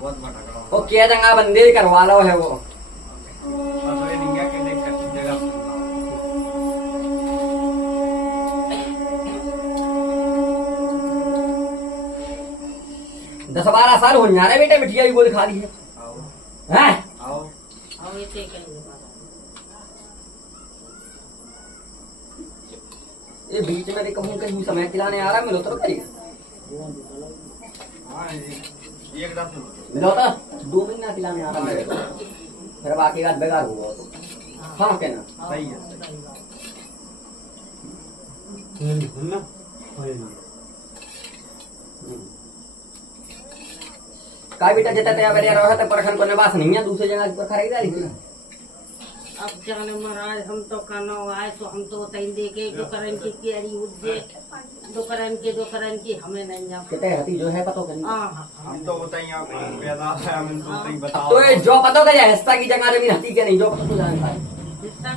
बहुत भटक वो क्या जगह बंदे करवा लो है वो दस 12 साल हो जा रहे बेटे बिटिया भी गोली खा ली है हैं? ये बीच में कहूँ कहीं समय खिलाने आ रहा मिलो तो करिए मिलो तो 2 महीना खिलाने आ रहा मेरे को फिर बाकी का बेकार हुआ तो हाँ क्या ना सही है का बेटा जता तैयार बढ़िया रहा तो परखन को निवास नहीं है दूसरी जगह पर खरीद रही थी अब जाने महाराज हम तो कानो आए तो हम तो तैन दे के दुकरन की तैयारी उठे दुकरन की हमें नहीं जा कहते हती जो है पतो कहीं हम तो बताइए आप पैदा है हम तो नहीं बताओ तो ये जो पतो का हिस्सा की जगह जमीन हती के नहीं जो पतो जानता है हिस्सा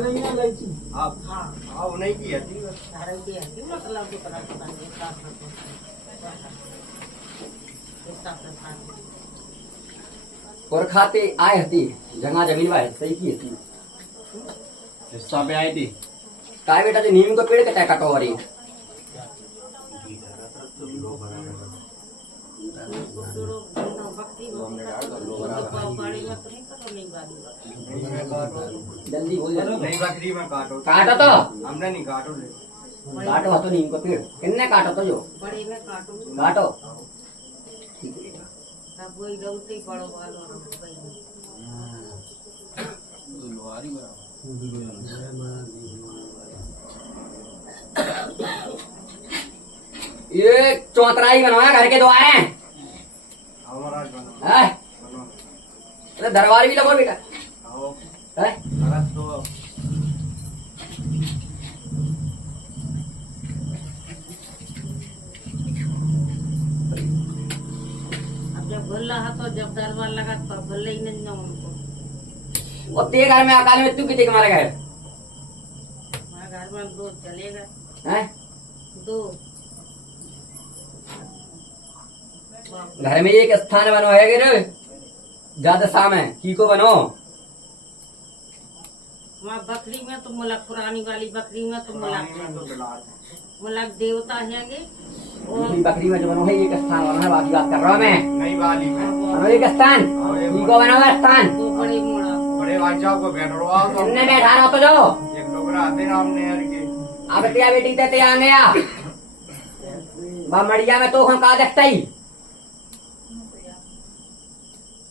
नहीं आप आओ नहीं की हती धारण की है मतलब दुकरन और खाते आए हती जगह जमीन वाले सही की हती हिस्सा पे आई थी काय बेटा जो नीम को पेड़ कटा कटोरी जल्दी बोल नहीं बकरी में काटो काटो तो हमने नहीं काटो ले काटो तो नीम को पेड़ किन्ने काटो तो जो बड़े में काटो काटो ठीक है बेटा सब वही गलती बड़ो वालों ये चौतराई बनवाया घर के द्वार है हमारा बनो अरे दरबार भी लगो बेटा आओ है तो जब भल्ला है तो जब दरबार लगा तो भल्ला ही नहीं उनको और ते घर में अकाल मृत्यु कितने के मारे गए हमारे घर में 2 चलेगा हैं 2 घर में एक स्थान बनो है गिर ज्यादा सामे की को बनो वहाँ बकरी में तो मुलक पुरानी वाली बकरी में तो मुलक मुलक देवता हैंगे दूसरी बकरी में जो बनो है एक स्थान बनो है बाकी बात कर रहा हूँ मैं नई वाली में बनो एक स्थान की को बनो है स्थान वो बड़े मोड़ा बड़े भाई साहब को बैठ रहा तो किन्ने बैठा रहो तो जो एक लोग आते ना हमने यार के अब तिया बेटी ते आ गया बा मड़िया में तो हम का देखता ही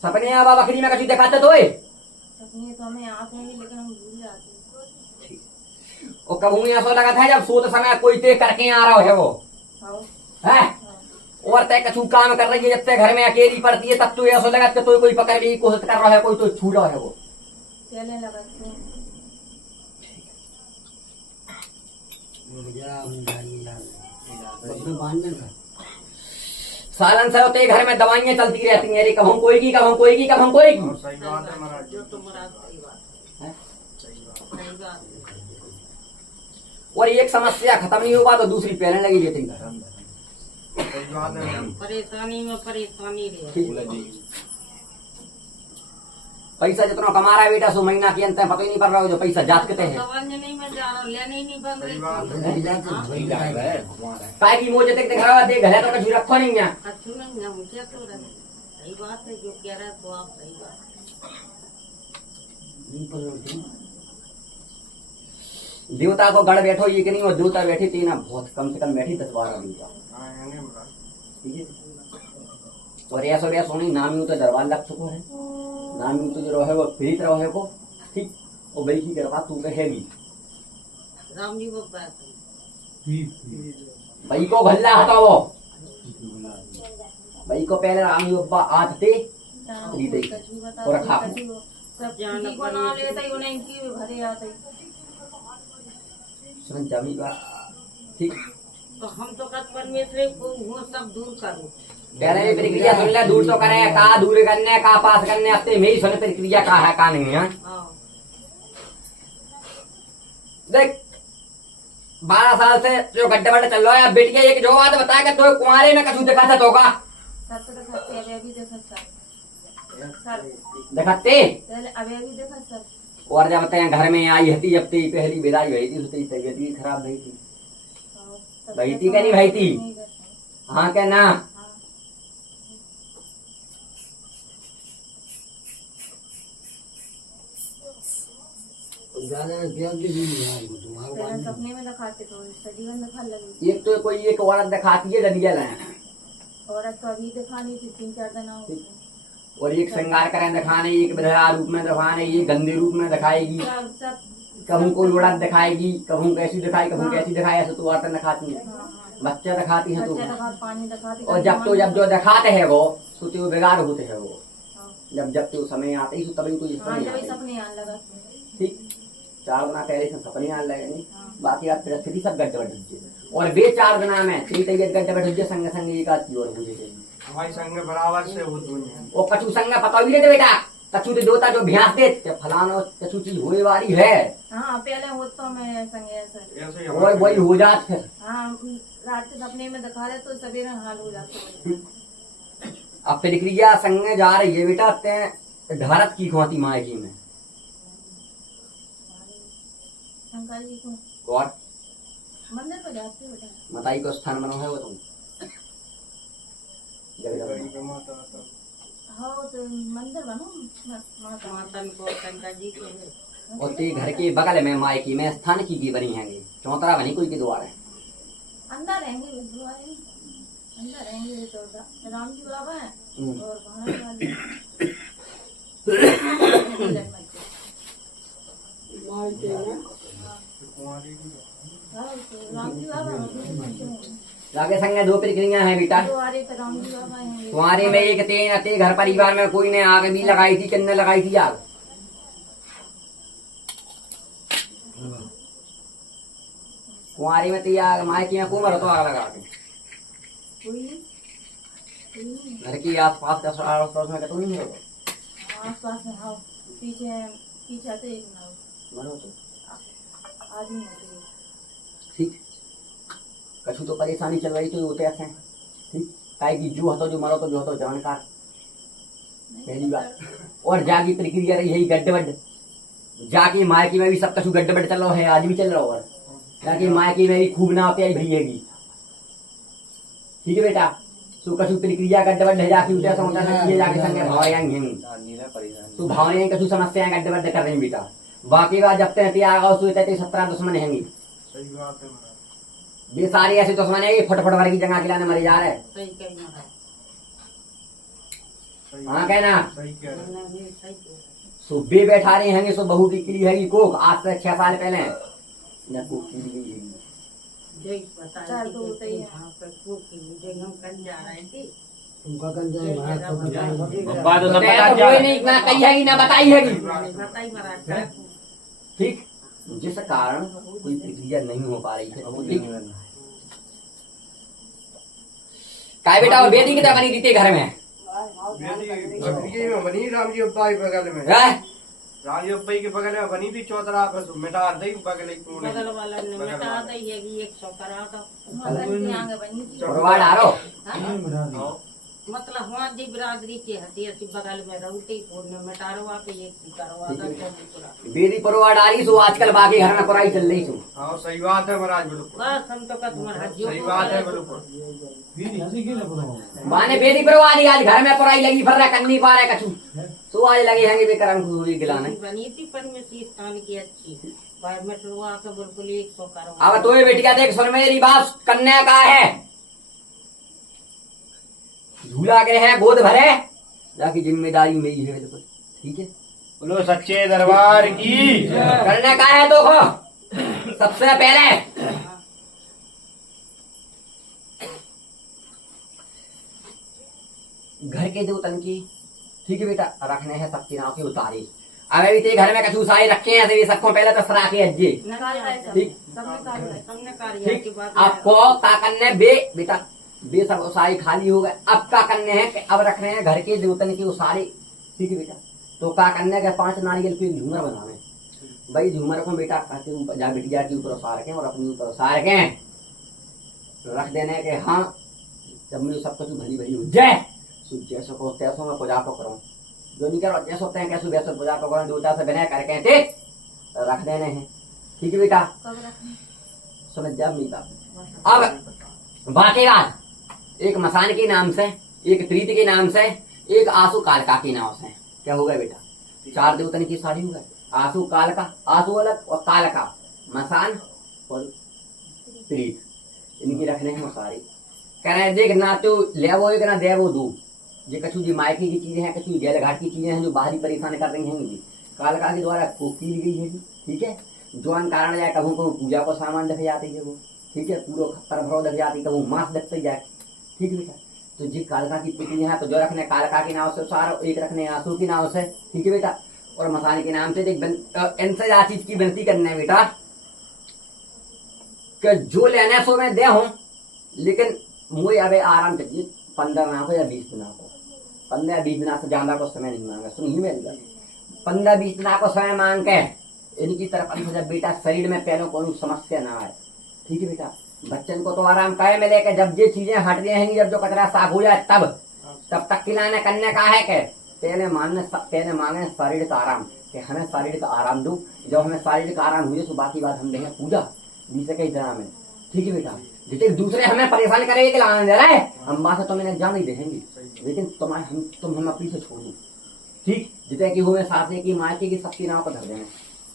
सपने अब बकरी में कछु दिखाते तो सपने तो हमें आते हैं लेकिन हम भूल जाते हैं वो कबू ऐसा लगा था जब सोते समय कोई ते करके आ रहा है वो है और तय कछु काम कर रही है जब तक घर में अकेली पड़ती है तब तो ऐसा लगा कि तो कोई पकड़ की कोशिश कर रहा है कोई तो छू रहा है वो चले लगा सालन से होते घर में दवाइयां चलती रहती हैं अरे कब हम कोई की कब हम कोई की कब हम कोई की सही बात है महाराज जो तो महाराज सही बात हैं? सही बात और एक समस्या खत्म नहीं होगा तो दूसरी पहले लगी रहती है सही बात है परेशानी में परेशानी रहे पैसा जितना कमा रहा है बेटा सो महीना के अंत में पता ही नहीं पड़ रहा हो जो पैसा जात कहते हैं दवाइयाँ नहीं मैं जा रहा लेने ही नहीं बन सही रही बात है काय की मोजे तक दिख रहा है देख है तो कुछ रखो नहीं है अच्छू नहीं हम क्या तो रहे सही बात है जो कह रहा है तो आप सही बात देवता को गढ़ बैठो ये कि नहीं वो देवता बैठी थी ना बहुत कम से कम बैठी 10-12 देवता ठीक है और ऐसा वैसा नहीं नामी तो दरबार लग चुको है नामी तो जो रहे वो पीड़ित रहे को ठीक वो बड़ी की करवा तू कहेगी राम जी वो बात भाई को भल्ला हटाओ भाई को पहले रामी बब्बा आज थे और रखा सब जान को नाम लेता ही उन्हें इनकी भरे आते सुन जमी का ठीक तो हम तो कद परमेश्वर को वो सब दूर करो पहले ये प्रक्रिया सुन ले दूर तो करे का दूर करने का पास करने आते में ही सुन प्रक्रिया का है का नहीं है देख 12 साल से जो गड्ढे बड्ढे चल रहा है। अब बेटिया एक जो बात बता के तो कुंवारे में कछु दिखा तो होगा सब तो दिखाते अभी अभी देखा सब दिखाते। अभी अभी देखा सब। और जब बताए घर में आई हती जब तेरी पहली विदाई हुई थी उसकी तबीयत भी खराब नहीं थी। भाई थी क्या नहीं भाई थी? हाँ क्या ना? सपने में दिखाते तो जीवन दिखा लगी। एक तो कोई एक औरत दिखाती है रनियल है औरत तो अभी दिखानी थी 3-4 दिन हो गए। और एक श्रृंगार करें दिखाने, एक विधवा रूप में दिखाने, ये गंदे रूप में दिखाएगी। सब कहूँ कोई उड़द दिखाएगी, कहूँ कैसी दिखाई, कहूँ कैसी दिखाई, ऐसे तो औरतें दिखाती है, बच्चा दिखाती है तो। पानी दिखाती और जब जो दिखाते है वो सोते वो बेकार होते है वो। जब तो समय आते ही तभी तो सपने आने लगा। ठीक 4 गुना पहले से सपने आने लगे नहीं। बाकी आप परिस्थिति सब गड्ढे बढ़ और बे 4 गुना में तेरी तैयार गड्ढे बढ़ संग संग एक आती और मुझे हमारी संग बराबर से हो दुनिया। वो कछु संग पता भी नहीं बेटा, कछु तो दोता जो भ्यास दे फलाना कछु चीज होने वाली है। हाँ पहले हो तो मैं संग ऐसे और वही हो जात फिर। हाँ रात के सपने में दिखा रहे तो सवेरे हाल हो जाते। अब प्रक्रिया संग जा रही है बेटा भारत की खोती मायकी में शंकर जी को और मंदिर पर जाते हो बेटा। माताई को स्थान बनो है वो तुम हाँ तो मंदिर बनो माता को शंकर जी के और ते घर के बगल में मायकी में स्थान की भी बनी है चौतरा बनी कोई के द्वार है। अंदर रहेंगे अंदर रहेंगे तो राम जी बाबा है और बाहर वाले राम जी बाबा लागे संग 2 प्रक्रिया है बेटा। द्वारे पे राम जी बाबा हैं। तुम्हारे में एक ते घर परिवार में कोई ने आग भी लगाई थी, किन्ने लगाई थी आग? कुंवारी में तो आग मायकी में कुमर तो आग लगा के घर की आसपास का आसपास में तो नहीं होगा। आसपास में हाँ पीछे पीछे से एक मरो तो आदमी होते हैं। ठीक कछु तो परेशानी चल रही तो होते ऐसे ठीक काहे की जो हतो जो मरो तो जो हतो जानकार पहली बात। और जागी प्रक्रिया रही है गड्ढे बड्ढे जाके मायकी में भी सब कछु गड्ढे बड्ढे चल रहा है, आज भी चल रहा है। जाके मायकी में भी खूब ना होते भैयेगी। ठीक है बेटा तो कछु प्रक्रिया गड्ढे बड्ढे जाके उठे समझा सकती है जाके संगे भावरे हैं तो भावरे कछु समस्याएं गड्ढे बड्ढे कर रही बेटा। बाकी बात जब तक आगा 17 दुश्मन हैंगी। सही बात है ये सारी ऐसी दुश्मन है फटफट भर की जगह खिलाने मरे जा रहे। सही कहना है। हाँ कहना सही कह रहे मैंने भी सही कहा। सुबह बैठा रहे हैं सो बहू की किली है कोक आज से 6 साल पहले जय पता चार है तो होते ही हैं। हाँ पर खूब की जय हम कल जा रहे थे उनका कल जाए बाहर तो बब्बा तो सब पता कोई नहीं ना कही है ना बताई है पता ही मरा था। ठीक जिस कारण कोई प्रक्रिया नहीं हो पा रही है। काय बेटा और बेटी कितना बनी थी घर में बेटी में बनी राम जी अब्बा के बगल में। है? राम जी अब्बा के बगल में बनी थी चौतरा पर मिटा दई बगल बगल वाला ने मिटा दी है कि 100 करा था मदन की आगे बनी थी। परवाह डारो हाँ? मतलब हमारी बिरादरी के हती ऐसी बगल में रहती पूर्ण मिटारवा पे एक करवा था। बेटी परवाह डारी सो आजकल बाकी घर में पढ़ाई चल रही सो। हाँ सही बात है महाराज बिल्कुल बस हम तो का तुम्हारा सही बात है बिल्कुल। माने बेटी परवाह नहीं आज घर में पढ़ाई लगी फर रहा कर नहीं पा रहे कछु तो आज लगे हैं बेकरम खुरी गिलाने। बनी थी पर में स्थान की अच्छी बायोमेट्रिक का बिल्कुल 100 करवा। अब तो ये बेटी का देख सुन मेरी बात कन्या का है झूला के है गोद भरे जाकी जिम्मेदारी मेरी है बिल्कुल। ठीक है बोलो सच्चे दरबार की करने का है तो सबसे पहले घर के दो तनकी ठीक है बेटा रखने हैं सबके नाव की उतारी। अब अभी ते घर में कछु सारे रखे हैं तो सबको पहले तो सरा के अज्जे ठीक हमने कार्य ठीक की बात आपको का करने बेटा बे सब उसारी खाली हो गए। अब का करने हैं अब रख रहे हैं घर के देवतन की उसारी। ठीक है बेटा तो का करने के 5 नारियल पे झूमर बनावे भाई झूमर को बेटा कहते ऊपर जा बिटिया के ऊपर उसार के और अपने ऊपर उसार के रख देने के। हाँ जब मुझे सब कुछ भली भली हो जाए जैसो को तैसो मैं पूजा को करूँ, जो नहीं करो जैसो होते हैं कैसे वैसे पूजा को करूँ, दूसरा से बिना करके थे रख देने हैं। ठीक है बेटा समझ जा मेरी बात। अब बाकी बात, एक मसान के नाम से, एक प्रीत के नाम से, एक आंसू कालका के नाम से, क्या होगा बेटा? 4 देवतन की साड़ी होगा। आंसू कालका, आंसू अलग और कालका, मसान और प्रीत, इनकी रखने हैं साड़ी। कह रहे हैं देख ना तो ले वो एक ना दे वो दो, ये कछु जी मायके की चीजें हैं, कछु गैल घाट की चीजें हैं जो बाहरी परेशान कर रही हैं। कालका के द्वारा की गई है। ठीक है, जौन कारण जाए कभी कभी पूजा को सामान देखे जाती है वो। ठीक है, पूरा खप्पर भरो देख जाती कभी मांस देखते जाए। ठीक बेटा, तो जी कालका की पुतली है तो जो रखने कालका के नाम से सारा, एक रखने आंसू के नाम से। ठीक है बेटा, और मसाने के नाम से इनसे आ चीज की विनती करने बेटा कि जो लेने सो मैं दे हूं, लेकिन मुझे अब आराम करिए 15 दिनों को या 20 दिनों को। 15 या 20 दिनों से ज्यादा को समय नहीं मांगा। सुनिए मेरी बात, 15-20 दिनों को समय मांग के इनकी तरफ जब बेटा शरीर में पहले कोई समस्या ना आए। ठीक है बेटा, बच्चन को तो आराम काहे मिले कि जब ये चीजें हट जाएंगी, जब जो कचरा साफ हो जाए तब तक खिलाने करने का है कि पहले मांगे शरीर का आराम, कि हमें शरीर का आराम दो। जब हमें शरीर का आराम हुए तो बाकी बात हम देंगे पूजा जिसे कई तरह में। ठीक है बेटा, जितने दूसरे हमें परेशान करेंगे कि लाने दे रहे हम बात तो मैंने जान ही देंगे, लेकिन तुम हम अपनी से छोड़ दो। ठीक, जितने की हुए साथे की मायके की सबकी नाव पर धर देना।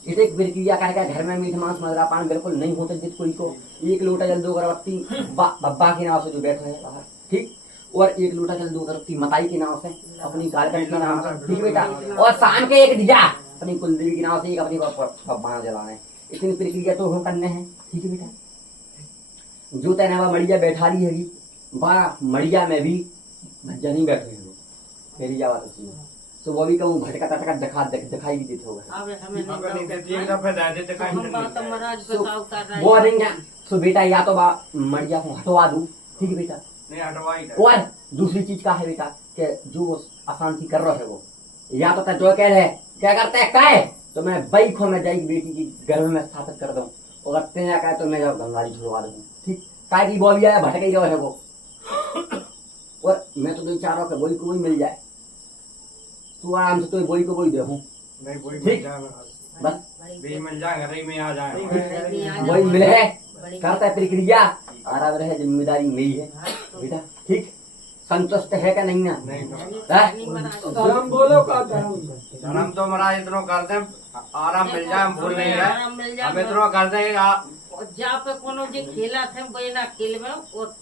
इसे प्रक्रिया करके घर में मीठ मांस मदरा पान बिल्कुल नहीं होते। जिस कोई को 1 लोटा जल 2 अगरबत्ती बब्बा की नाव से जो बैठे है बाहर। ठीक, और 1 लोटा जल 2 अगरबत्ती मताई की नाव से, अपनी कालकंठ की नाव से। ठीक बेटा, और शाम के 1 दिया अपनी कुलदेवी की नाव से, एक अपनी बब्बा जलाना है। इतनी प्रक्रिया तो हम करने हैं। ठीक है बेटा, जो तेना मड़िया बैठा रही है बा मड़िया में भी भज्जनी बैठे हैं मेरी जावा तो वो भी कहूँ भटका तटका दिखाई भी देते होगा। वो देंगे तो बेटा या तो मड़िया को हटवा दूं। ठीक है बेटा, नहीं हटवाई। और दूसरी चीज का है बेटा कि जो अशांति कर रहा है वो या तो जो कह रहे क्या करते है काय तो मैं बई खो में जाएगी बेटी की गर्भ में स्थापित कर दूं, और तेना कहे तो मैं गंगारी छुड़वा दूं। ठीक, काय की बोली आया भटक ही रहा है वो, और मैं तो 2 चारों के बोई को भी मिल जाए तू आराम से तो बोई को बोई देखूं। नहीं बोई ठीक, बस भी मिल जाएगा, रही में आ जाएगा, वही मिले है करता है प्रक्रिया आराम रहे, जिम्मेदारी मेरी है बेटा। ठीक, संतुष्ट है क्या नहीं ना? धर्म बोलो का धर्म तो महाराज इतना करते हैं आराम मिल जाए, हम भूल नहीं रहे, हम इतना करते हैं जहाँ पे कोनो जो खेला थे वो ना खेल में और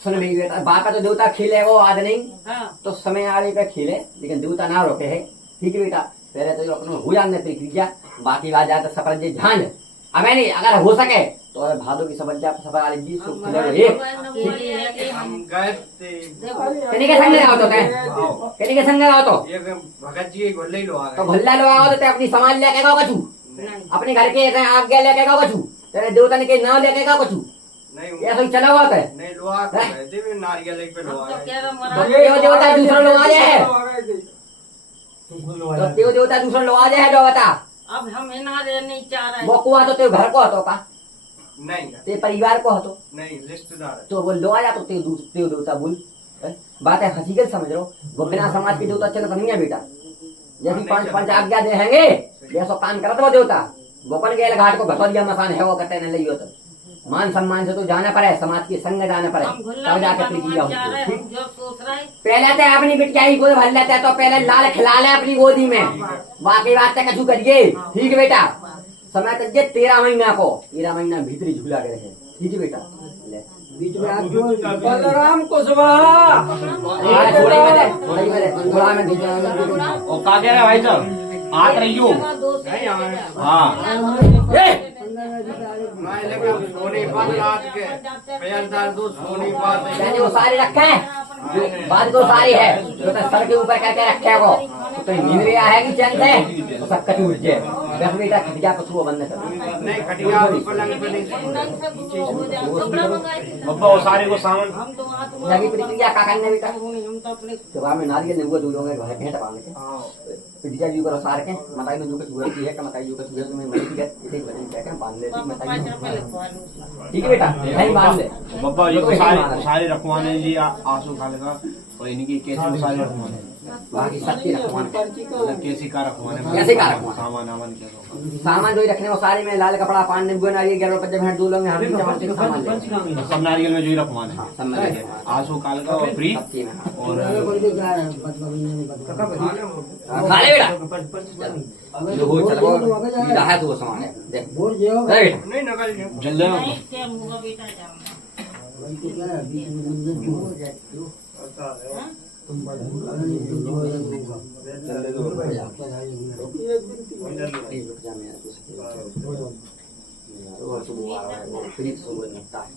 सुन मेरी बेटा, बापा तो देवता खेले वो आज नहीं। हाँ। तो समय आने पे खेले, लेकिन देवता ना रोके है। ठीक है बेटा, पहले तो अपने हो जाने प्रक्रिया, बाकी बात जाए तो सफल जी ध्यान। अब नहीं अगर हो सके तो भादो की समझ जाए सफल वाली जी हम गए किन्हीं के संग लगाओ तो किन्हीं के संग लगाओ तो भगत जी घुल्ले ही लो आ तो घुल्ला लो आओ तो अपनी समाज लेके गाओ कछू, अपने घर के आज्ञा लेके गाओ कछू, तेरे देवता के नाम लेके गाओ कछू, नहीं ऐसा चला हुआ है नहीं लोहा भी नारियल एक पे लोहा देव देवता दूसरा लोग आ जाए है तो देव देवता दूसरा लोग आ जाए है जो बता। अब हम ना रह नहीं चाह रहे वो कुआ तो तेरे घर को हतो का नहीं तेरे परिवार को हतो नहीं रिश्तेदार तो वो लो आ जा तो तेरे देवता बोल बात है हंसी के समझ लो। वो बिना समाज के देवता चलो नहीं है बेटा, जैसे 5 आज्ञा देंगे जैसा काम करत वो देवता गोपन गेल घाट को घटोरिया मसान है वो कहते नहीं लियो तो मान सम्मान से तो जाना पड़े, समाज के संग जाना पड़े तब जाकर प्रक्रिया होती। पहले तो अपनी बिटिया ही गोद भर लेते तो पहले लाल खिला ले अपनी गोदी में, बाकी बात कछु करिए। ठीक है बेटा, समय करिए 13 महीना को, 13 महीना भीतरी झूला गए है। ठीक है बेटा, बीच में आज बलराम कुशवाहा थोड़ा में का कह रहे भाई साहब आत रहियो वो सारे रखे हैं बात को सारी है जो सर के ऊपर करके रखे वो तो नींद भी आएगी चैन से तो सब कटूट जाए बस बेटा खटिया को छुओ बंद कर। नहीं खटिया और पलंग पे नहीं नहीं से वो हो जाए कपड़ा मंगाए थे बब्बा वो सारे को सामान हम तो वहाँ तो लगी प्रक्रिया का करने बेटा हम तो अपने जब में नारियल ने वो दूलोगे भाई भेंट बांध के पिटिया जी को सार के मताई में जो कुछ हुआ की है का मताई जो कुछ हुआ में मरी है इसे बदल के बांध ले पाँच मताई रुपए लिखवा लूँ ठीक है बेटा नहीं बांध ले बब्बा ये तो सारे रखवाने जी आंसू खाने का और इनकी कैसे सारे रखवाने बाकी सबकी रखवान मतलब कैसे का रखवाने कैसे का रखवाने? सामान आमान क्या सामान जो ही रखने वो सारे में लाल कपड़ा पान ने बुआ नारियल 11 रुपए भेंट दूलोगे हम भी चमन के सामान ले सब नारियल में जो ही रखवाने सब में ले आंसू काल का और फ्री सबकी में और खा ले बेटा जो हो चलो लीला है तो वो सामान है देख बोल जो अरे बेटा नहीं नकल जो जल्दी नहीं क्या होगा बेटा जाऊंगा वो सुबह आ रहा है वो फ्री सुबह लगता है